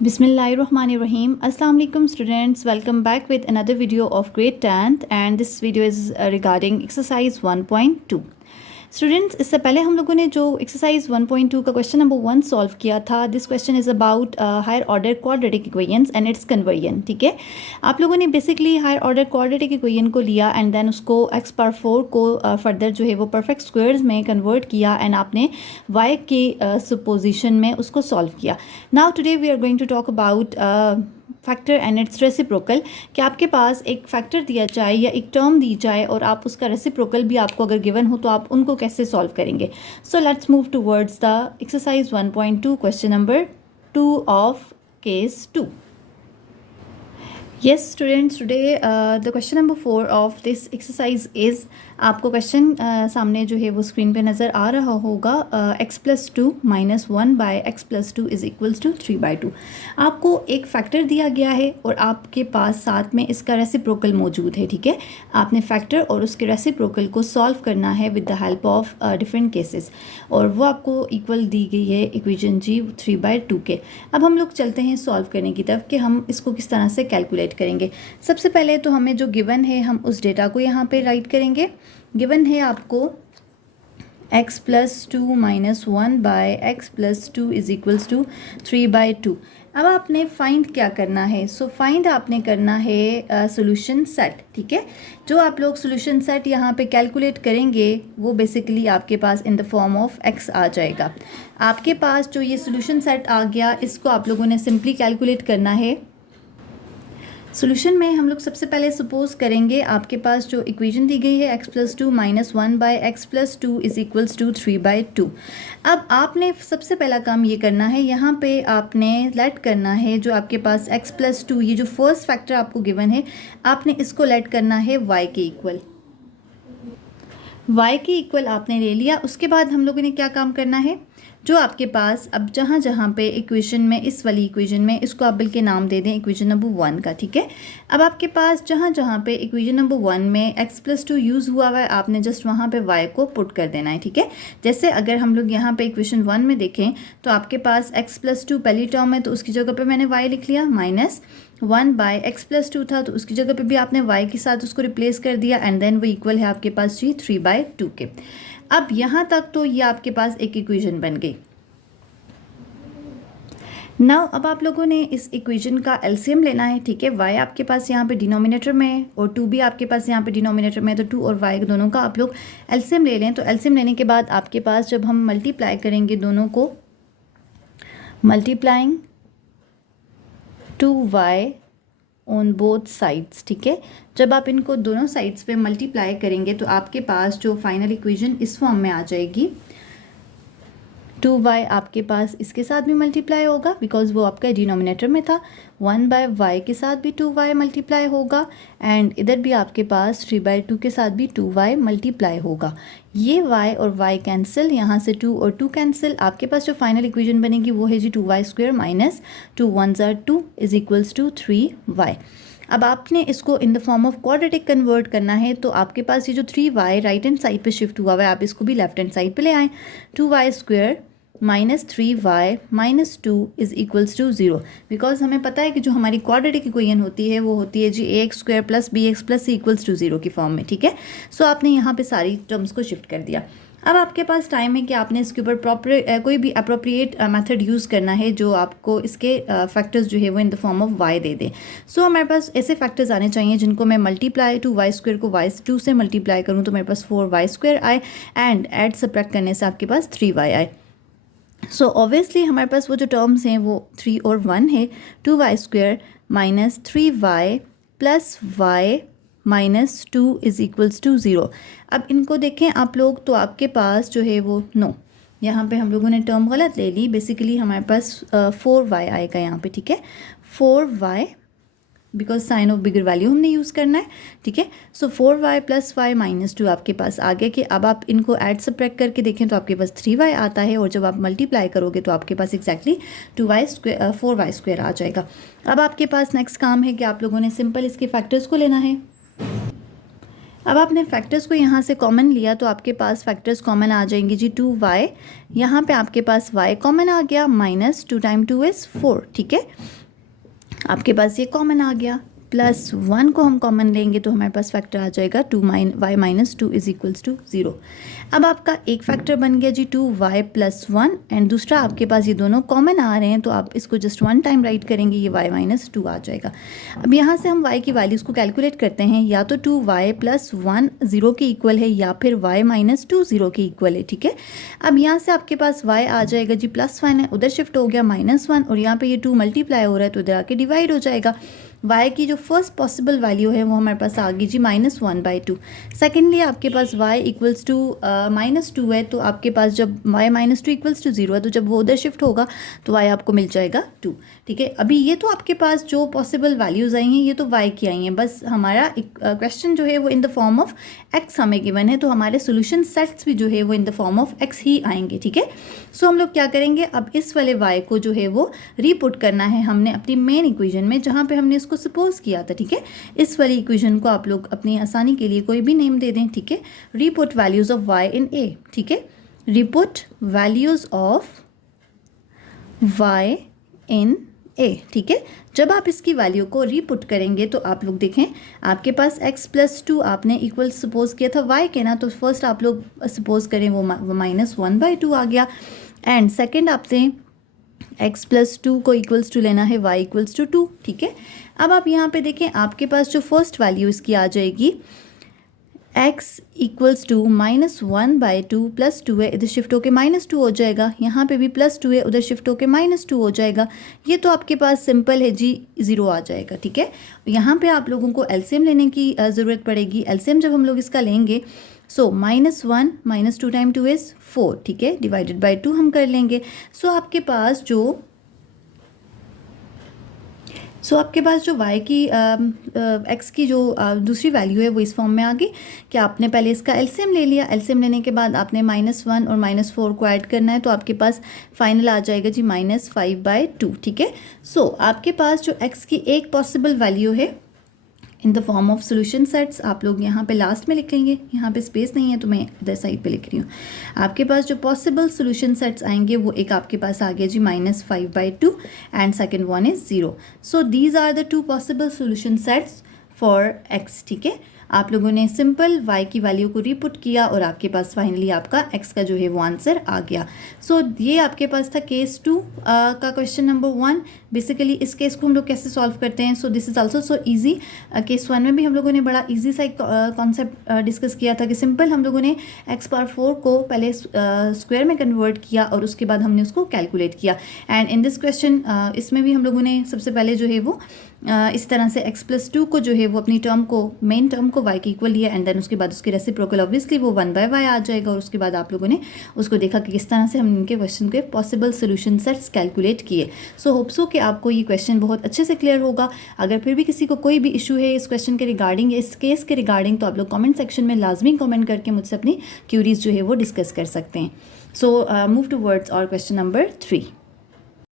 Bismillahirrahmanirrahim. Assalamu alaikum students. Welcome back with another video of grade 10th and this video is regarding exercise 1.2. Students, इससे पहले हम लोगों ने जो exercise 1.2 का क्वेश्चन नंबर 1 सॉल्व किया था, this question is about higher order quadratic equations and its conversion. ठीक है, आप लोगों ने basically higher order quadratic equation को लिया एंड देन उसको x पावर 4 को फर्दर जो है वो परफेक्ट स्क्वायर्स में कन्वर्ट किया एंड आपने y के सुपोजिशन में उसको सॉल्व किया. Now today we are going to talk about factor and its reciprocal. कि आपके पास एक फैक्टर दिया जाए या एक टर्म दी जाए और आप उसका रेसिप्रोकल भी आपको अगर गिवन हो तो आप उनको कैसे सॉल्व करेंगे. So let's move towards the exercise 1.2 question number 2 of case 2. Yes students, today the question number 4 of this exercise is, आपको क्वेश्चन सामने जो है वो स्क्रीन पे नज़र आ रहा होगा. x+2 - 1/x+2 is equals to 3/2. आपको एक फैक्टर दिया गया है और आपके पास साथ में इसका रेसिप्रोकल मौजूद है. ठीक है, आपने फैक्टर और उसके रेसिप्रोकल को सॉल्व करना है with the help of different cases और वो आपको इक्वल दी गई है इक्वेशन जी 3/2 के. अब हम लोग चलते हैं सॉल्व करने की तरफ कि हम इसको किस तरह से कैलकुलेट करेंगे. सबसे पहले तो हमें जो गिवन है हम उस डेटा को यहाँ पे राइट करेंगे. गिवन है आपको x+2 - 1/x+2 is equals to 3/2. अब आपने फाइंड क्या करना है. सो फाइंड आपने करना है सॉल्यूशन सेट. ठीक है, जो आप लोग सॉल्यूशन सेट यहाँ पे कैलकुलेट करेंगे वो बेसिकली आपके पास in the form of x आ जाएगा. आपके पास जो ये सॉल्यूशन सेट आ गया इसको आप लोगों ने सिंपली कैलकुलेट करना है. सॉल्यूशन में हम लोग सबसे पहले सपोज करेंगे आपके पास जो इक्वेशन दी गई है x+2 - 1/x+2 is equals to 3/2. अब आपने सबसे पहला काम ये करना है, यहाँ पे आपने लेट करना है जो आपके पास x+2 ये जो फर्स्ट फैक्टर आपको गिवन है आपने इसको लेट करना है y के इक्वल. y के इक्वल आपने ले लिया. उसके बाद हम लोगों ने क्या काम करना है, जो आपके पास अब जहाँ जहाँ पे इक्वेशन में इस वाली इक्वेशन में इसको आप बल्कि नाम दे दें इक्वेशन नंबर 1 का. ठीक है, अब आपके पास जहाँ जहाँ पे इक्वेशन नंबर 1 में x+2 यूज़ हुआ हुआ है आपने जस्ट वहाँ पे y को पुट कर देना है. ठीक है, जैसे अगर हम लोग यहाँ पे इक्वेशन 1 में देखें तो आपके पास x+2 पहली टर्म है तो उसकी जगह पे मैंने y लिख लिया, -1/x+2 था तो उसकी जगह पे भी आपने y के साथ उसको रिप्लेस कर दिया एंड देन वो इक्वल है आपके पास जी 3/2 के. अब यहाँ तक तो ये आपके पास एक इक्वेशन बन गई. नाउ अब आप लोगों ने इस इक्वेशन का एलसीएम लेना है. ठीक है, y आपके पास यहाँ पे डिनोमिनेटर में है और 2 भी आपके पास यहाँ पे डिनोमिनेटर में है तो 2 और y दोनों का आप लोग एलसीएम ले लें. तो एलसीएम लेने के बाद आपके पास जब हम मल्टीप्लाई करेंगे दोनों को, multiplying 2y on both sides. ठीक है, जब आप इनको दोनों साइड्स पे मल्टीप्लाई करेंगे तो आपके पास जो फाइनल इक्वेशन इस फॉर्म में आ जाएगी. 2y आपके पास इसके साथ भी मल्टीप्लाई होगा बिकॉज वो आपका डिनोमिनेटर में था. 1/y के साथ भी 2y मल्टीप्लाई होगा एंड इधर भी आपके पास 3/2 के साथ भी 2y मल्टीप्लाई होगा. ये y और y कैंसिल, यहाँ से 2 और 2 कैंसिल. आपके पास जो फाइनल इक्वेशन बनेगी वो है जी 2y² - 2 1s are 2 is equals to 3y. अब आपने इसको in the form of quadratic convert करना है तो आपके पास ये जो 3y राइट हैंड साइड पे शिफ्ट हुआ हुआ है आप इसको भी लेफ्ट हैंड साइड पे ले आएँ. 2y² - 3y - 2 is equals to 0. Because हमें पता है कि जो हमारी क्वाड्रेटिक इक्वेशन होती है वो होती है जी ax² + bx + c equals to 0 की फॉर्म में. ठीक है, सो आपने यहाँ पे सारी टर्म्स को शिफ्ट कर दिया. अब आपके पास टाइम है कि आपने इसके ऊपर प्रॉपर कोई भी अप्रोप्रिएट मेथड यूज़ करना है जो आपको इसके फैक्टर्स जो है वो इन द फॉर्म ऑफ y दे दें. सो हमारे पास ऐसे फैक्टर्स आने चाहिए जिनको मैं मल्टीप्लाई 2y² को y2 से मल्टीप्लाई करूँ तो मेरे पास 4y² आए एंड ऐड सब्ट्रैक्ट करने से आपके पास 3y आए. सो ऑब्वियसली हमारे पास वो जो टर्म्स हैं वो 3 और 1 है. 2y² - 3y + y - 2 is equals to 0. अब इनको देखें आप लोग तो आपके पास जो है वो नो, यहाँ पे हम लोगों ने टर्म गलत ले ली. बेसिकली हमारे पास 4y आएगा यहाँ पे. ठीक है, 4y because sign of bigger value हमने यूज़ करना है. ठीक है, सो 4y + y - 2 आपके पास आ गया. कि अब आप इनको ऐड सब्ट्रैक्ट करके देखें तो आपके पास 3y आता है और जब आप मल्टीप्लाई करोगे तो आपके पास एग्जैक्टली 4y² आ जाएगा. अब आपके पास नेक्स्ट काम है कि आप लोगों ने सिंपल इसके फैक्टर्स को लेना है. अब आपने फैक्टर्स को यहाँ से कॉमन लिया तो आपके पास फैक्टर्स कॉमन आ जाएंगे जी 2y, यहाँ पे आपके पास y कॉमन आ गया, माइनस 2 टाइम 2 इज़ 4, ठीक है, आपके पास ये कॉमन आ गया, प्लस 1 को हम कॉमन लेंगे तो हमारे पास फैक्टर आ जाएगा y minus 2 is equals to 0। अब आपका एक फैक्टर बन गया जी 2y प्लस 1 एंड दूसरा आपके पास ये दोनों कॉमन आ रहे हैं तो आप इसको जस्ट 1 टाइम राइट करेंगे, ये y माइनस 2 आ जाएगा। अब यहाँ से हम y की वैल्यूज़ को कैलकुलेट करते हैं, या तो 2y प्लस 1 0 के इक्वल है या फिर y माइनस 2 0 के इक्वल है, ठीक है। अब यहाँ से आपके पास y आ जाएगा जी प्लस 1 है, उधर शिफ्ट हो गया -1 और यहाँ पे ये 2 मल्टीप्लाई हो रहा है तो उधर आके डिवाइड हो जाएगा। y की जो फर्स्ट पॉसिबल वैल्यू है वो हमारे पास आ गई जी -1/2। सेकेंडली आपके पास y इक्वल्स टू -2 है तो आपके पास जब y माइनस 2 इक्वल्स टू 0 है तो जब वो उधर शिफ्ट होगा तो y आपको मिल जाएगा 2, ठीक है। अभी ये तो आपके पास जो पॉसिबल वैल्यूज़ आई हैं ये तो y की आई हैं, बस हमारा क्वेश्चन जो है वो इन द फॉर्म ऑफ x हमें गिवन है तो हमारे सोल्यूशन सेट्स भी जो है वो इन द फॉर्म ऑफ x ही आएंगे, ठीक है। सो हम लोग क्या करेंगे, अब इस वाले y को जो है वो रीपुट करना है हमने अपनी मेन इक्वेशन में जहाँ पे हमने इसको सपोज किया था, ठीक है। इस वाली इक्वेशन को आप लोग अपनी आसानी के लिए कोई भी नेम दे दें, ठीक है। Reput values of y in a, ठीक है, reput values of y in a, ठीक है। जब आप इसकी वैल्यू को रीपुट करेंगे तो आप लोग देखें आपके पास x प्लस 2 आपने इक्वल सपोज किया था y के ना, तो फर्स्ट आप लोग सपोज करें वो -1/2 आ गया एंड सेकेंड आपने x प्लस 2 को इक्वल्स टू लेना है y इक्वल्स टू 2, ठीक है। अब आप यहाँ पे देखें आपके पास जो फर्स्ट वैल्यू इसकी आ जाएगी x इक्वल्स टू -1/2 प्लस 2 है, इधर शिफ्ट होके -2 हो जाएगा, यहाँ पे भी +2 है, उधर शिफ्ट होके -2 हो जाएगा। ये तो आपके पास सिंपल है जी, 0 आ जाएगा, ठीक है। यहाँ पे आप लोगों को एलसीएम लेने की ज़रूरत पड़ेगी। एलसीएम जब हम लोग इसका लेंगे सो -1 माइनस 2 टाइम 2 इज़ 4, ठीक है, डिवाइडेड बाई 2 हम कर लेंगे। सो आपके पास जो y की x की जो दूसरी वैल्यू है वो इस फॉर्म में आ गई कि आपने पहले इसका एलसीएम ले लिया, एलसीएम लेने के बाद आपने -1 और -4 को ऐड करना है तो आपके पास फाइनल आ जाएगा जी -5/2, ठीक है। सो आपके पास जो x की एक पॉसिबल वैल्यू है इन the form of solution sets, आप लोग यहाँ पे लास्ट में लिखेंगे, यहाँ पे स्पेस नहीं है तो मैं इधर साइड पे लिख रही हूँ। आपके पास जो पॉसिबल सोल्यूशन सेट्स आएंगे वो एक आपके पास आ गया जी -5/2 and second one is 0। So these are the 2 possible solution sets for x, ठीक है। आप लोगों ने सिंपल y की वैल्यू को रीपुट किया और आपके पास फाइनली आपका x का जो है वो आंसर आ गया। सो ये आपके पास था केस 2 का क्वेश्चन नंबर 1। बेसिकली इस केस को हम लोग कैसे सॉल्व करते हैं, so this is also so easy. Case 1 में भी हम लोगों ने बड़ा इजी सा एक कॉन्सेप्ट डिस्कस किया था कि सिंपल हम लोगों ने x⁴ को पहले स्क्वायर में कन्वर्ट किया और उसके बाद हमने उसको कैलकुलेट किया। एंड इन दिस क्वेश्चन इसमें भी हम लोगों ने सबसे पहले जो है वो इस तरह से x प्लस 2 को जो है वो अपनी टर्म को, मेन टर्म को y के इक्वल लिया एंड देन उसके बाद उसकी रेसिप्रोकल ऑब्वियसली वो 1/y आ जाएगा और उसके बाद आप लोगों ने उसको देखा कि किस तरह से हम इनके क्वेश्चन के पॉसिबल सोल्यूशन सेट्स कैलकुलेट किए। सो होप सो कि आपको ये क्वेश्चन बहुत अच्छे से क्लियर होगा। अगर फिर भी किसी को कोई भी इशू है इस क्वेश्चन के रिगार्डिंग या इस केस के रिगार्डिंग तो आप लोग कमेंट सेक्शन में लाजमी कमेंट करके मुझसे अपनी क्यूरीज जो है वो डिस्कस कर सकते हैं। सो मूव टू वर्ड्स और क्वेश्चन नंबर 3।